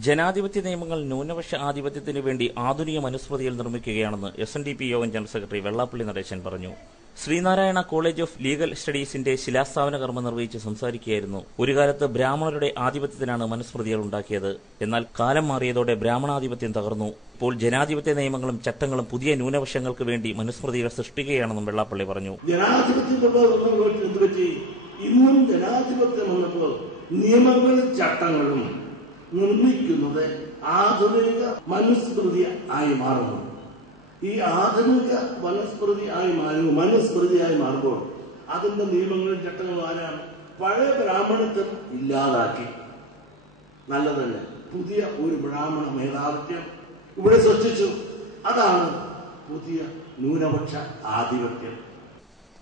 ജനാധിപത്യ നിയമങ്ങൾ ന്യൂനപക്ഷ ആധിപത്യത്തിനു വേണ്ടി ആധുനിക മനുസ്മൃതിയിൽ നിർമ്മിക്കുകയാണെന്ന് SNDP യോഗം ജനറൽ സെക്രട്ടറി വെള്ളാപ്പള്ളി നടേശൻ പറഞ്ഞു. ശ്രീനാരായണ കോളേജ് ഓഫ് ലീഗൽ സ്റ്റഡീസിന്റെ ശിലാസ്ഥാപന കർമ്മം നിർവഹിച്ച് സംസാരിക്കുകയായിരുന്നു. ഒരു കാലത്ത് ബ്രാഹ്മണരുടെ ആധിപത്യത്തിനാണ് മനുസ്മൃതികൾ ഉണ്ടാക്കിയത്. എന്നാൽ കാലം മാറിയതോടെ ബ്രാഹ്മണാധിപത്യം തകർന്നു. ഇപ്പോൾ ജനാധിപത്യ നിയമങ്ങളും ചട്ടങ്ങളും പുതിയ ന്യൂനപക്ഷങ്ങൾക്ക് വേണ്ടി മനുസ്മൃതികൾ സൃഷ്ടിക്കുകയാണെന്നും വെള്ളാപ്പള്ളി പറഞ്ഞു. ഇന്നും ജനാധിപത്യം വന്നപ്പോൾ നിയമങ്ങളും ചട്ടങ്ങളും നിർമ്മിക്കുന്നത് ആധുനിക മനുസ്മൃതി ആയി മാറുന്നു. ഈ ആധുനിക മനുസ്മൃതിയായി മാറുമ്പോൾ അതിന്റെ നിയമങ്ങളും ചട്ടങ്ങളും ആരാണ്? പഴയ ബ്രാഹ്മണത്വം ഇല്ലാതാക്കി നല്ലതല്ല, പുതിയ ഒരു ബ്രാഹ്മണ മേധാവിത്വം ഇവിടെ സൃഷ്ടിച്ചു. അതാണ് പുതിയ ന്യൂനപക്ഷ ആധിപത്യം.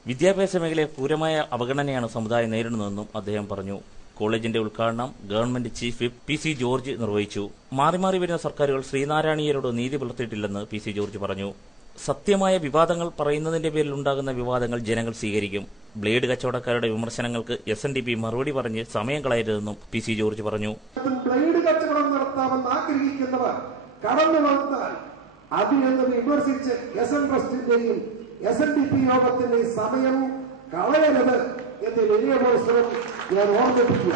വിദ്യാഭ്യാസ മേഖലയെ ക്രൂരമായ അവഗണനയാണ് സമുദായം നേരിടുന്നതെന്നും അദ്ദേഹം പറഞ്ഞു. കോളേജിന്റെ ഉദ്ഘാടനം government chief whip PC George നിർവഹിച്ചു. മാറി മാറി വരുന്ന സർക്കാരുകൾ ശ്രീനാരായണീയരോട് നീതി പുലർത്തിയിട്ടില്ലെന്ന് PC ജോർജ് പറഞ്ഞു. സത്യമായ വിവാദങ്ങൾ പറയുന്നതിന്റെ പേരിൽ ഉണ്ടാകുന്ന വിവാദങ്ങൾ ജനങ്ങൾ സ്വീകരിക്കും. ബ്ലേഡ് കച്ചവടക്കാരുടെ വിമർശനങ്ങൾക്ക് SNDP മറുപടി പറഞ്ഞ് സമയം കളയരുതെന്നും PC ജോർജ് പറഞ്ഞു. ബ്ലേഡ് കച്ചവടം നടത്താമെന്ന് ആഗ്രഹിക്കുന്നവർ കടന്നു വന്നാൽ അതിനെന്ന് വിമർശിച്ച് SN ട്രസ്റ്റിന്റെയും SNDP യോഗത്തിന്റെ സമയം കളയരുത് എന്ന് വലിയ പോസ്റ്ററും ഞാൻ ഓർമ്മിപ്പിക്കുക.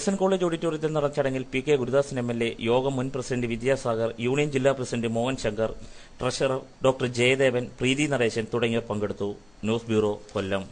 SN കോളേജ് ഓഡിറ്റോറിയത്തിൽ നടന്ന ചടങ്ങിൽ PK ഗുരുദാസൻ MLA, യോഗം മുൻ പ്രസിഡന്റ് വിദ്യാസാഗർ, യൂണിയൻ ജില്ലാ president Mohan Shankar, treasurer doctor Jayadevan, Preethi Natesan തുടങ്ങിയവർ പങ്കെടുത്തു. ന്യൂസ് ബ്യൂറോ, കൊല്ലം.